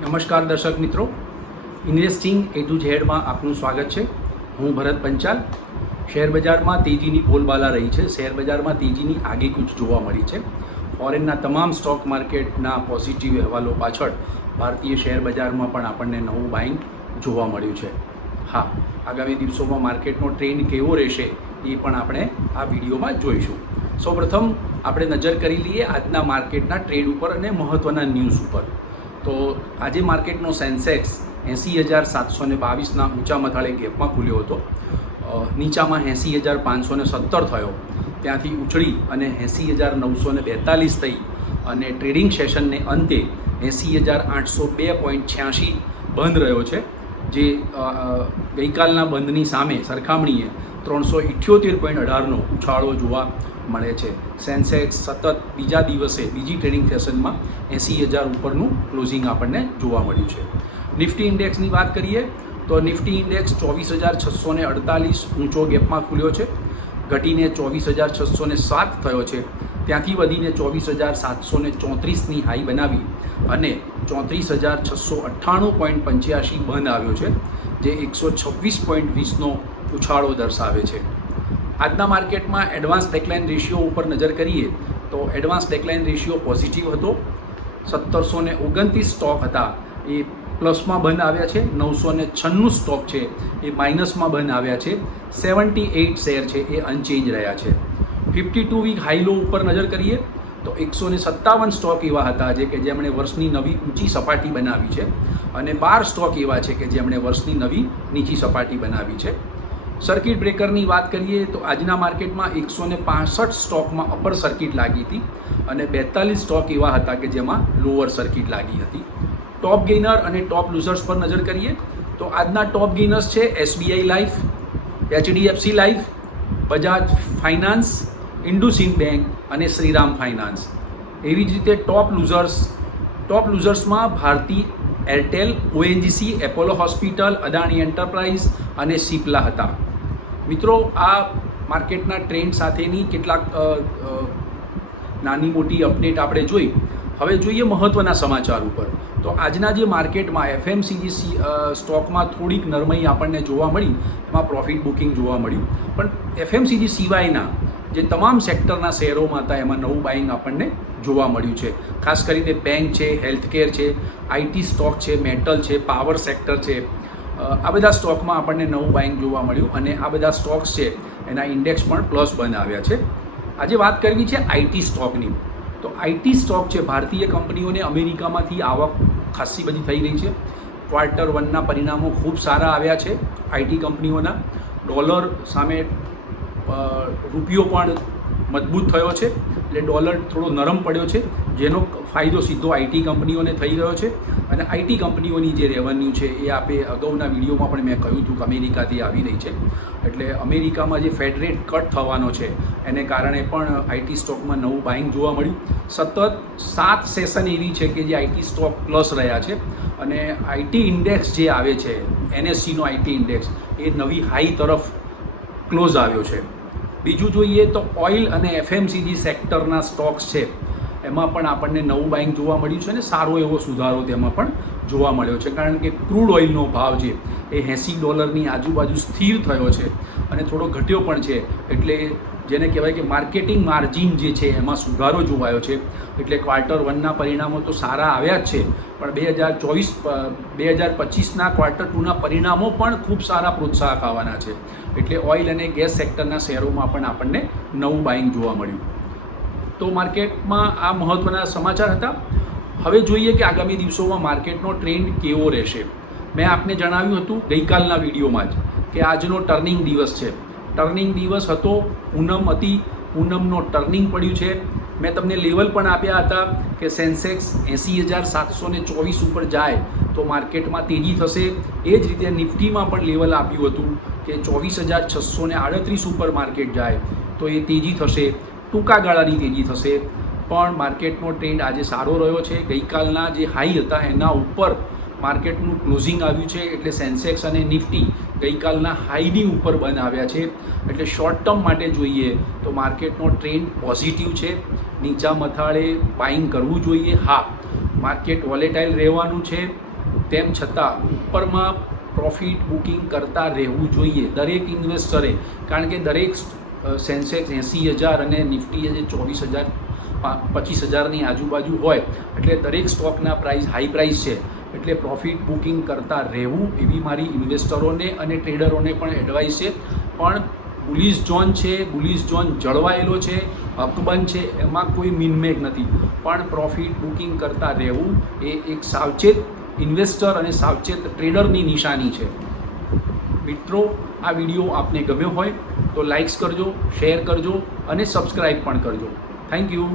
નમસ્કાર દર્શક મિત્રો. ઇન્વેસ્ટિંગ એ ટુ ઝેડમાં આપનું સ્વાગત છે. હું ભરત પંચાલ. શેર બજારમાં તેજીની બોલબાલા રહી છે. શેર બજારમાં તેજીની આગેકૂચ જોવા મળી છે. ફોરેનના તમામ સ્ટોક માર્કેટના પોઝિટિવ અહેવાલો પાછળ ભારતીય શેર બજારમાં પણ આપણને નવું બાઇંગ જોવા મળ્યું છે. હા, આગામી દિવસોમાં માર્કેટનો ટ્રેન્ડ કેવો રહેશે એ પણ આપણે આ વિડીયોમાં જોઈશું. સૌપ્રથમ, આપણે નજર કરી લઈએ આજના માર્કેટના ટ્રેડ ઉપર અને મહત્ત્વના ન્યૂઝ ઉપર. તો આજે માર્કેટનો સેન્સેક્સ એંસી હજાર સાતસો ને બાવીસના ઊંચા મથાળે ગેપમાં ખુલ્યો હતો. નીચામાં એંસી હજાર પાંચસો ને સત્તર થયો. ત્યાંથી ઉછળી અને એંસી હજાર નવસો ને બેતાલીસ થઈ અને ટ્રેડિંગ સેશનને અંતે એંસી હજાર આઠસો બે પોઈન્ટ છ્યાસી બંધ રહ્યો છે. જે ગઈકાલના બંધની સામે સરખામણીએ ત્રણસો ઇઠ્યોતેર પોઈન્ટ અઢારનો ઉછાળો જોવા મળે છે. સેન્સેક્સ સતત બીજા દિવસે બીજી ટ્રેડિંગ સેશનમાં એંસી હજાર ઉપરનું ક્લોઝિંગ આપણને જોવા મળ્યું છે. નિફ્ટી ઇન્ડેક્સની વાત કરીએ તો નિફ્ટી ઇન્ડેક્સ ચોવીસ હજાર છસો ને અડતાલીસ ઊંચો ગેપમાં ખુલ્યો છે. ઘટીને ચોવીસ હજાર છસો ને સાત થયો છે. ત્યાંથી વધીને ચોવીસ હજાર સાતસો ને ચોત્રીસની હાઈ બનાવી અને ચોત્રીસ હજાર છસો અઠ્ઠાણું પોઈન્ટ પંચ્યાસી બંધ આવ્યો છે, જે એકસો છવ્વીસ પોઈન્ટ વીસનો ઉછાળો દર્શાવે છે. આજના માર્કેટમાં એડવાન્સ ડેકલાઇન રેશિયો ઉપર નજર કરીએ તો એડવાન્સ ડેકલાઇન રેશિયો પોઝિટિવ હતો. સત્તરસો ને ઓગણત્રીસ સ્ટોક હતા. એ પ્લસમાં બંધ આવ્યા છે. નવસો ને છન્નું સ્ટોક છે. એ માઇનસમાં બંધ આવ્યા છે. સેવન્ટી એઇટ શેર છે. એ અનચેન્જ રહ્યા છે. ફિફ્ટી ટુ વીક હાઈલો ઉપર નજર કરીએ તો એકસો ને સત્તાવન સ્ટોક એવા હતા જે કે જેમણે વર્ષની નવી ઊંચી સપાટી બનાવી છે. અને બાર સ્ટોક એવા છે કે જેમણે વર્ષની નવી નીચી સપાટી બનાવી છે. સર્કિટ બ્રેકરની વાત કરીએ તો આજના માર્કેટમાં એકસો ને પાસઠ સ્ટોકમાં અપર સર્કિટ લાગી હતી અને બેતાલીસ સ્ટોક એવા હતા કે જેમાં લોઅર સર્કિટ લાગી હતી. ટોપ ગેઇનર અને ટોપ લૂઝર્સ પર નજર કરીએ તો આજના ટોપ ગેઇનર્સ છે SBI life HDFC life Bajaj finance IndusInd bank અને શ્રીરામ ફાઇનાન્સ એવી જ રીતે top losers top લૂઝર્સમાં Bharti Airtel ONGC Apollo hospital Adani enterprise અને સિપ્લા હતા. મિત્રો, આ માર્કેટના ટ્રેન્ડ સાથેની કેટલાક નાની મોટી અપડેટ આપણે જોઈ. હવે જોઈએ મહત્ત્વના સમાચાર ઉપર. તો આજના જે માર્કેટમાં એફએમસીજી સ્ટોકમાં થોડીક નરમાઈ આપણને જોવા મળી, એમાં પ્રોફિટ બુકિંગ જોવા મળ્યું. પણ એફએમસીજી સિવાયના જે તમામ સેક્ટરના શેરોમાં હતા, એમાં નવું બાઇંગ આપણને જોવા મળ્યું છે. ખાસ કરીને બેંક છે, હેલ્થકેર છે, આઈટી સ્ટોક છે, મેટલ છે, પાવર સેક્ટર છે. આ બધા સ્ટોકમાં આપણને નવું બાઇંગ જોવા મળ્યું અને આ બધા સ્ટોક્સ છે, એના ઇન્ડેક્સ પણ પ્લસ બંધ આવ્યા છે. આજે વાત કરવી છે આઈટી સ્ટોકની. તો આઈટી સ્ટોક છે, ભારતીય કંપનીઓને અમેરિકામાંથી આવક ખાસી બધી થઈ રહી છે. ક્વાર્ટર વનના પરિણામો ખૂબ સારા આવ્યા છે આઈટી કંપનીઓના. ડોલર સામે રૂપિયો પણ મજબૂત થયો છે એટલે ડોલર થોડો નરમ પડ્યો છે, જેનો ફાયદો સીધો આઈટી કંપનીઓને થઈ રહ્યો છે. અને આઈટી કંપનીઓની જે રેવન્યુ છે, એ આપે અગાઉના વિડીયોમાં પણ મેં કહ્યું હતું કે અમેરિકાથી આવી રહી છે. એટલે અમેરિકામાં જે ફેડ રેટ કટ થવાનો છે, એને કારણે પણ આઈટી સ્ટોકમાં નવું બાઇંગ જોવા મળ્યું. સતત સાત સેશન એવી છે કે જે આઈટી સ્ટોક પ્લસ રહ્યા છે. અને આઈટી ઇન્ડેક્સ જે આવે છે એનએસસીનો આઈટી ઇન્ડેક્સ એ નવી હાઈ તરફ ક્લોઝ આવ્યો છે. બીજું જોઈએ તો ઓઇલ અને એફએમસીજી સેક્ટરના સ્ટોક્સ છે. એમાં પણ આપણને નવું બાઇંગ જોવા મળ્યું છે અને સારો એવો સુધારો તેમાં પણ જોવા મળ્યો છે. કારણ કે ક્રૂડ ઓઇલનો ભાવ છે એ એંસી ડોલરની આજુબાજુ સ્થિર થયો છે અને થોડો ઘટ્યો પણ છે. એટલે જેને કહેવાય કે માર્કેટિંગ માર્જિન જે છે, એમાં સુધારો જોવાયો છે. એટલે ક્વાર્ટર વનના પરિણામો તો સારા આવ્યા જ છે, પણ બે હજાર ચોવીસ બે હજાર પચીસના ક્વાર્ટર ટુના પરિણામો પણ ખૂબ સારા પ્રોત્સાહક આવવાના છે. એટલે ઓઇલ અને ગેસ સેક્ટરના શેરોમાં પણ આપણને નવું બાઇંગ જોવા મળ્યું. તો માર્કેટમાં આ મહત્ત્વના સમાચાર હતા. હવે જોઈએ કે આગામી દિવસોમાં માર્કેટનો ટ્રેન્ડ કેવો રહેશે. મેં આપને જણાવ્યું હતું ગઈકાલના વિડીયોમાં જ કે આજનો ટર્નિંગ દિવસ છે. ટર્નિંગ દિવસ હતો. પૂનમ હતી પૂનમનો ટર્નિંગ પડ્યું છે. મેં તમને લેવલ પણ આપ્યા હતા કે સેન્સેક્સ એંસી હજાર સાતસો ને ચોવીસ ઉપર જાય તો માર્કેટમાં તેજી થશે. એ જ રીતે નિફ્ટીમાં પણ લેવલ આપ્યું હતું કે ચોવીસ હજાર છસો ને આડત્રીસ ઉપર માર્કેટ જાય તો એ તેજી થશે. ટૂંકા ગાળાની તેજી થશે. પણ માર્કેટનો ટ્રેન્ડ આજે સારો રહ્યો છે. ગઈકાલના જે હાઈ હતા એના ઉપર માર્કેટનું ક્લોઝિંગ આવ્યું છે એટલે સેન્સેક્સ અને નિફ્ટી ગઈકાલના હાઈની ઉપર બંધ આવ્યા છે. એટલે શોર્ટ ટર્મ માટે જોઈએ તો માર્કેટનો ટ્રેન્ડ પોઝિટિવ છે. નીચા મથાળે બાઇંગ કરવું જોઈએ. હા, માર્કેટ વોલેટાઇલ રહેવાનું છે. તેમ છતાં ઉપરમાં પ્રોફિટ બુકિંગ કરતા રહેવું જોઈએ દરેક ઇન્વેસ્ટરે કારણ કે દરેક સેન્સેક્સ એંસી હજાર અને નિફ્ટી જે ચોવીસ હજાર પચીસ હજારની આજુબાજુ હોય, એટલે દરેક સ્ટોકના પ્રાઇસ હાઈ પ્રાઇસ છે. એટલે પ્રોફિટ બુકિંગ કરતા રહેવું એવી મારી ઇન્વેસ્ટરોને અને ટ્રેડરોને પણ એડવાઇસ છે. પણ બુલિશ ઝોન છે બુલિશ ઝોન જળવાયેલો છે, અકબંધ છે, એમાં કોઈ મિનમેક નથી. પણ પ્રોફિટ બુકિંગ કરતા રહેવું એ એક સાવચેત ઇન્વેસ્ટર અને સાવચેત ટ્રેડરની નિશાની છે. મિત્રો, આ વીડિયો આપને ગમ્યો હોય તો લાઇક્સ કરજો શેર કરજો અને સબસ્ક્રાઈબ પણ કરજો. Thank you